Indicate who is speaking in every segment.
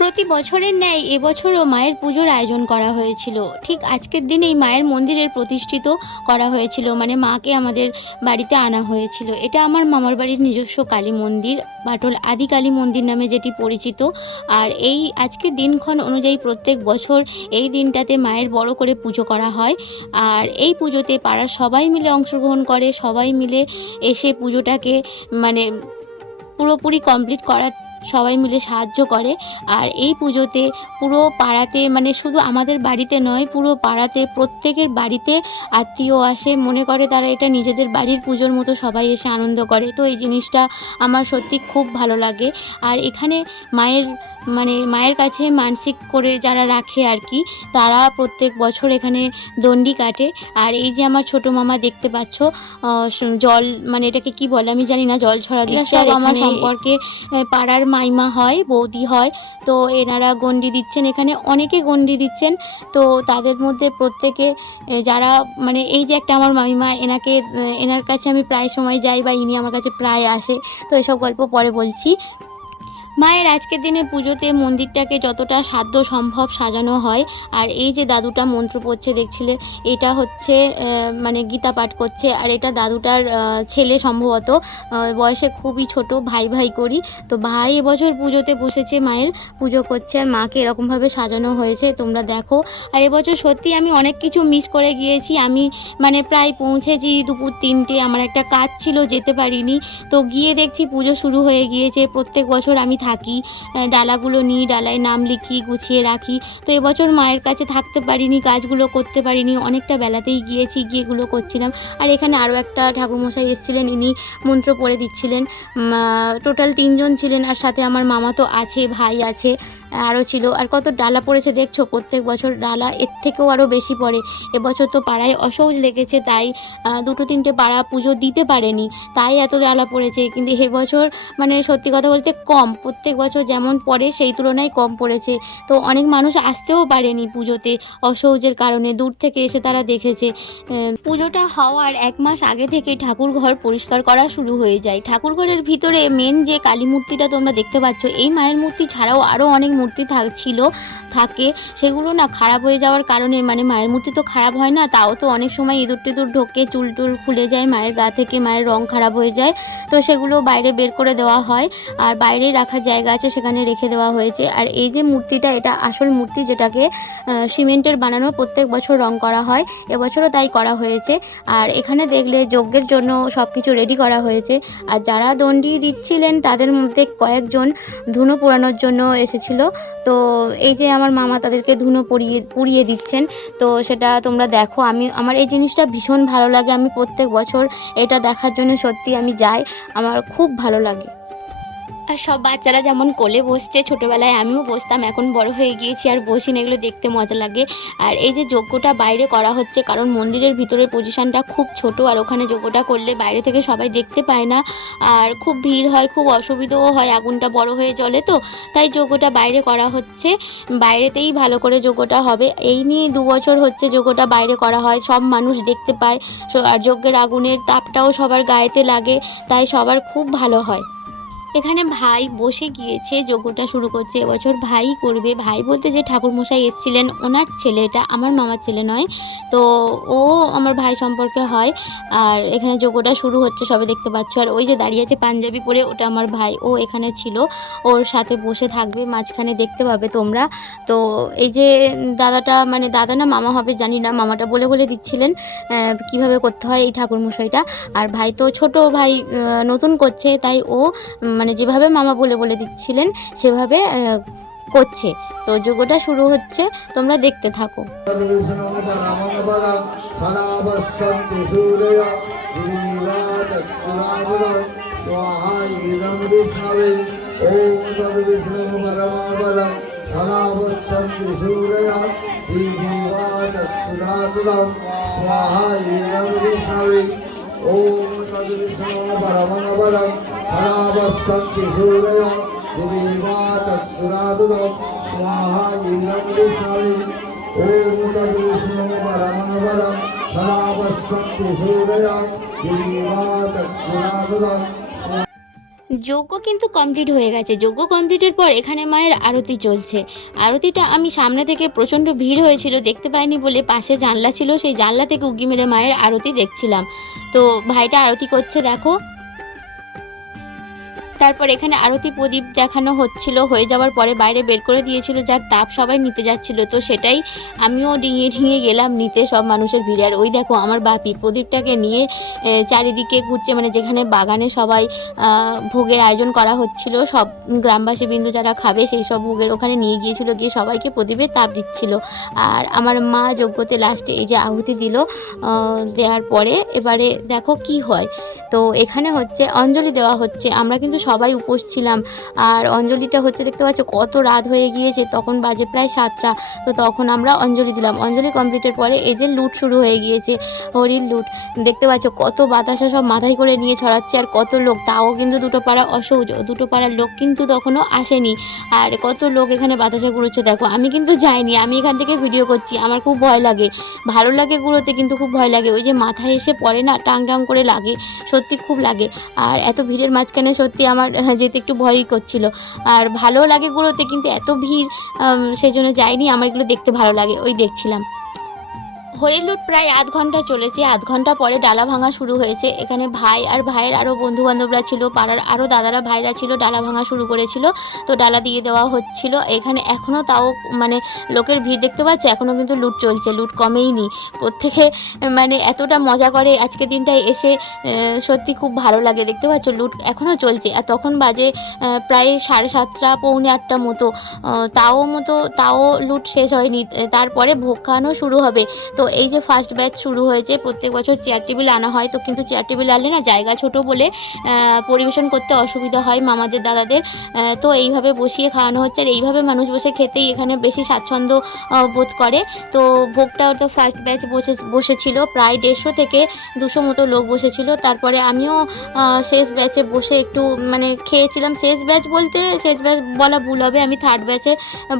Speaker 1: প্রতি বছরের ন্যায় এবছরও মায়ের পুজোর আয়োজন করা হয়েছিল। ঠিক আজকের দিনেই মায়ের মন্দিরের প্রতিষ্ঠিত করা হয়েছিল। মানে মাকে আমাদের বাড়িতে আনা হয়েছিল। এটা আমার মামার বাড়ির নিজস্ব কালী মন্দির, বাটল আদি কালী মন্দির নামে যেটি পরিচিত। আর এই আজকের দিনক্ষণ অনুযায়ী প্রত্যেক বছর এই দিনটাতে মায়ের বড় করে পুজো করা হয়। আর এই পুজোতে পাড়ার সবাই মিলে অংশগ্রহণ করে, সবাই মিলে এসে পুজোটাকে মানে পুরোপুরি কমপ্লিট করার সবাই মিলে সাহায্য করে। আর এই পুজোতে পুরো পাড়াতে মানে শুধু আমাদের বাড়িতে নয়, পুরো পাড়াতে প্রত্যেকের বাড়িতে আত্মীয় আসে। মনে করে তারা এটা নিজেদের বাড়ির পুজোর মতো সবাই এসে আনন্দ করে। তো এই জিনিসটা আমার সত্যি খুব ভালো লাগে। আর এখানে মায়ের মানে মায়ের কাছে মানসিক করে যারা রাখে আর কি তারা প্রত্যেক বছর এখানে দণ্ডি কাটে। আর এই যে আমার ছোট মামা দেখতে পাচ্ছ জল মানে এটাকে কি বলে আমি জানি না জল ছড়া দিচ্ছে। আর আমার সম্পর্কে পাড়ার মাইমা হয় বৌদি হয় তো এনারা গন্ডি দিচ্ছেন এখানে। অনেকে গন্ডি দিচ্ছেন তো তাদের মধ্যে প্রত্যেকে যারা মানে এই যে একটা আমার মামিমা এনাকে এনার কাছে আমি প্রায় সময় যাই বা ইনি আমার কাছে প্রায় আসে তো এসব গল্প পরে বলছি। মায়ের আজকের দিনে পুজোতে মন্দিরটাকে যতটা সাধ্য সম্ভব সাজানো হয়। আর এই যে দাদুটা মন্ত্র পড়ছে, দেখছিলে? এটা হচ্ছে মানে গীতা পাঠ করছে। আর এটা দাদুটার ছেলে সম্ভবত। বয়সে খুবই ছোট, ভাই ভাই করি। তো ভাই এবছর পুজোতে বসেছে, মায়ের পুজো করছে। আর মাকে এরকমভাবে সাজানো হয়েছে, তোমরা দেখো। আর এবছর সত্যি আমি অনেক কিছু মিস করে গিয়েছি। আমি মানে প্রায় পৌঁছেছি দুপুর তিনটে। আমার একটা কাজ ছিল, যেতে পারিনি। তো গিয়ে দেখছি পুজো শুরু হয়ে গিয়েছে। প্রত্যেক বছর আমি থাকি ডালাগুলো নিই, ডালায় নাম লিখি, গুছিয়ে রাখি। তো এবছর মায়ের কাছে থাকতে পারিনি, কাজগুলো করতে পারিনি। অনেকটা বেলাতেই গিয়েছি, গিয়ে গিয়েগুলো করছিলাম। আর এখানে আরও একটা ঠাকুরমশাই এসেছিলেন, ইনি মন্ত্র পড়ে দিচ্ছিলেন। টোটাল তিনজন ছিলেন, আর সাথে আমার মামা তো আছে, ভাই আছে। আরও ছিল। আর কত ডালা পড়েছে দেখছ? প্রত্যেক বছর ডালা এর থেকেও আরও বেশি পড়ে। এবছর তো পাড়ায় অসহজ লেগেছে, তাই দুটো তিনটে পাড়া পুজো দিতে পারেনি। তাই এত ডালা পড়েছে। কিন্তু এবছর মানে সত্যি কথা বলতে কম। প্রত্যেক বছর যেমন পড়ে, সেই তুলনায় কম পড়েছে। তো অনেক মানুষ আসতেও পারেনি পুজোতে অসহজের কারণে। দূর থেকে এসে তারা দেখেছে। পুজোটা হওয়ার এক মাস আগে থেকেই ঠাকুর ঘর পরিষ্কার করা শুরু হয়ে যায়। ঠাকুর ঘরের ভিতরে মেন যে কালী মূর্তিটা তোমরা দেখতে পাচ্ছ, এই মায়ের মূর্তি ছাড়াও আরও অনেক মূর্তি থাক, ছিল, থাকে, সেগুলো না খারাপ হয়ে যাওয়ার কারণে মানে মায়ের মূর্তি তো খারাপ হয় না, তাও তো অনেক সময় ইঁদুর টিঁদুর ঢোকে, চুল টুল খুলে যায়, মায়ের গা থেকে মায়ের রং খারাপ হয়ে যায়, তো সেগুলো বাইরে বের করে দেওয়া হয়, আর বাইরেই রাখার জায়গা আছে, সেখানে রেখে দেওয়া হয়েছে, আর এই যে মূর্তিটা, এটা আসল মূর্তি যেটাকে সিমেন্টের বানানো প্রত্যেক বছর রং করা হয় এবছরও তাই করা হয়েছে, আর এখানে দেখলে যজ্ঞের জন্য সব কিছু রেডি করা হয়েছে, আর যারা দণ্ডি দিচ্ছিলেন, তাদের মধ্যে কয়েকজন ধুনো পোড়ানোর জন্য এসেছিল তো এই যে আমার মামা তাদেরকে ধুনো পরিয়ে পুড়িয়ে দিচ্ছেন, তো সেটা তোমরা দেখো। আমি, আমার এই জিনিসটা ভীষণ ভালো লাগে। আমি প্রত্যেক বছর এটা দেখার জন্য সত্যি আমি যাই। আমার খুব ভালো লাগে। আর সব বাচ্চারা যেমন কোলে বসছে, ছোটোবেলায় আমিও বসতাম, এখন বড় হয়ে গিয়েছি আর বসি না এগুলো দেখতে মজা লাগে। আর এই যে যজ্ঞটা বাইরে করা হচ্ছে, কারণ মন্দিরের ভিতরের পজিশনটা খুব ছোট আর ওখানে যজ্ঞটা করলে বাইরে থেকে সবাই দেখতে পায় না। আর খুব ভিড় হয়, খুব অসুবিধাও হয়, আগুনটা বড় হয়ে জ্বলে তো, তাই যজ্ঞটা বাইরে করা হচ্ছে। বাইরেতেই ভালো করে যজ্ঞটা হবে। এই নিয়ে দু বছর হচ্ছে যজ্ঞটা বাইরে করা হয়, সব মানুষ দেখতে পায়। আর যজ্ঞের আগুনের তাপটাও সবার গায়েতে লাগে, তাই সবার খুব ভালো হয়। এখানে ভাই বসে গিয়েছে, যজ্ঞটা শুরু করছে। এবছর ভাই করবে। ভাই বলতে যে ঠাকুরমশাই এসেছিলেন, ওনার ছেলে এটা আমার মামার ছেলে নয়, তো ও আমার ভাই সম্পর্কে হয়। আর এখানে যজ্ঞটা শুরু হচ্ছে, সবে দেখতে পাচ্ছ। আর ওই যে দাঁড়িয়ে আছে পাঞ্জাবি পরে, ওটা আমার ভাই, ও এখানে ছিল। ওর সাথে বসে থাকবে, মাঝখানে দেখতে পাবে তোমরা। তো এই যে দাদাটা মানে দাদা না মামা হবে, জানি না, মামাটা বলে বলে দিচ্ছিলেন কীভাবে করতে হয় এই ঠাকুরমশাইটা। আর ভাই তো ছোট ভাই নতুন করছে, তাই ও মানে যেভাবে মামা বলে বলে দিচ্ছিলেন, সেভাবে করছে। তো যোগটা শুরু হচ্ছে, তোমরা দেখতে থাকো।
Speaker 2: ওম
Speaker 1: যজ্ঞ কিন্তু কমপ্লিট হয়ে গেছে। যজ্ঞ কমপ্লিটের পর এখানে মায়ের আরতি চলছে। আরতিটা আমি সামনে থেকে প্রচণ্ড ভিড় হয়েছিল, দেখতে পাইনি বলে পাশে জানলা ছিল, সেই জানলা থেকে উগি মেরে মায়ের আরতি দেখছিলাম। তো ভাইটা আরতি করছে দেখো। তারপর এখানে আরতি প্রদীপ দেখানো হচ্ছিল, হয়ে যাওয়ার পরে বাইরে বের করে দিয়েছিল, যার তাপ সবাই নিতে যাচ্ছিল। তো সেটাই আমিও ডিঙিয়ে ঢিঙে গেলাম নিতে সব মানুষের ভিড়ে। আর ওই দেখো আমার বাপি প্রদীপটাকে নিয়ে চারিদিকে ঘুরছে মানে যেখানে বাগানে সবাই ভোগের আয়োজন করা হচ্ছিল, সব গ্রামবাসী বিন্দু যারা খাবে সেই সব ভোগের ওখানে নিয়ে গিয়েছিল, গিয়ে সবাইকে প্রদীপের তাপ দিচ্ছিল। আর আমার মা যোগ্যতে লাস্টে এই যে আহুতি দিল দেওয়ার পরে এবারে দেখো কি হয়। তো এখানে হচ্ছে অঞ্জলি দেওয়া হচ্ছে, আমরা কিন্তু সবাই উপোস ছিলাম। আর অঞ্জলিটা হচ্ছে দেখতে পাচ্ছ কত রাত হয়ে গিয়েছে, তখন বাজে প্রায় সাতটা। তো তখন আমরা অঞ্জলি দিলাম। অঞ্জলি কমপ্লিটের পরে এই যে লুট শুরু হয়ে গিয়েছে, হরির লুট। দেখতে পাচ্ছ কত বাতাসা সব মাথায় করে নিয়ে ছড়াচ্ছে আর কত লোক। তাও কিন্তু দুটো পাড়া অসহ্য দুটো পাড়ার লোক কিন্তু তখনও আসেনি। আর কত লোক এখানে বাতাসা ঘুরোচ্ছে দেখো, আমি কিন্তু যাইনি, আমি এখান থেকে ভিডিও করছি, আমার খুব ভয় লাগে। ভালো লাগে ঘুরোতে কিন্তু খুব ভয় লাগে, ওই যে মাথায় এসে পড়ে না, টাং টাং করে লাগে, সত্যি খুব লাগে। আর এত ভিড়ের মাঝখানে সত্যি আমার আহ, যেতে একটু ভয়ই করছিল। আর ভালো লাগে গুলোতে কিন্তু এত ভিড় সেই জন্য যাইনি। আমার এগুলো দেখতে ভালো লাগে ওই দেখছিলাম। হরির লুট প্রায় আধ ঘণ্টা চলেছে। আধ ঘণ্টা পরে ডালা ভাঙা শুরু হয়েছে। এখানে ভাই আর ভাইয়ের আরও বন্ধু বান্ধবরা ছিল, পাড়ার আরও দাদারা ভাইরা ছিল, ডালা ভাঙা শুরু করেছিল। তো ডালা দিয়ে দেওয়া হচ্ছিল। এখানে এখনও তাও মানে লোকের ভিড় দেখতে পাচ্ছ এখনও কিন্তু লুট চলছে। লুট কমেইনি প্রত্যেকে মানে এতটা মজা করে আজকের দিনটায় এসে সত্যি খুব ভালো লাগে। দেখতে পাচ্ছ, লুট এখনও চলছে। আর তখন বাজে প্রায় সাড়ে সাতটা, পৌনে আটটা মতো। তাও মতো, তাও লুট শেষ হয়নি। তারপরে ভোগ খাওয়ানো শুরু হবে। তো এই যে ফার্স্ট ব্যাচ শুরু হয়েছে প্রত্যেক বছর চেয়ার টেবিল আনা হয় তো কিন্তু চেয়ার টেবিল আনলে না জায়গা ছোট বলে পরিবেশন করতে অসুবিধা হয় মামাদের দাদাদের। তো এইভাবে বসিয়ে খাওয়ানো হচ্ছে আর এইভাবে মানুষ বসে খেতেই এখানে বেশি স্বাচ্ছন্দ্য বোধ করে। তো ভোগটা তো ফার্স্ট ব্যাচ বসে বসেছিল প্রায় দেড়শো থেকে দুশো মতো লোক বসেছিল। তারপরে আমিও শেষ ব্যাচে বসে একটু মানে খেয়েছিলাম। শেষ ব্যাচ বলতে শেষ ব্যাচ বলা ভুল হবে আমি থার্ড ব্যাচে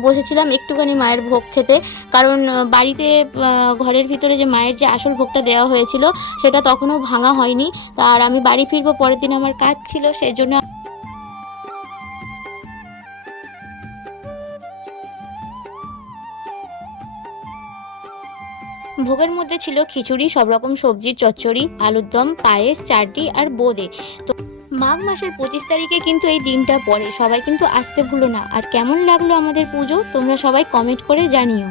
Speaker 1: বসেছিলাম একটুখানি মায়ের ভোগ খেতে। কারণ বাড়িতে আহ, ঘরের ভিতরে যে মায়ের যে আসল ভোগটা দেওয়া হয়েছিল, সেটা তখনও ভাঙা হয়নি। আর আমি বাড়ি ফিরবো, পরের দিন আমার কাজ ছিল সেই জন্য ভোগের মধ্যে ছিল খিচুড়ি, সব রকম সবজির চচ্চড়ি, আলুর দম, পায়েস, চাটনি আর বোঁদে। তো মাঘ মাসের পঁচিশ তারিখে কিন্তু এই দিনটা পড়ে, সবাই কিন্তু আসতে ভুলো না। আর কেমন লাগল আমাদের পুজো, তোমরা সবাই কমেন্ট করে জানিও।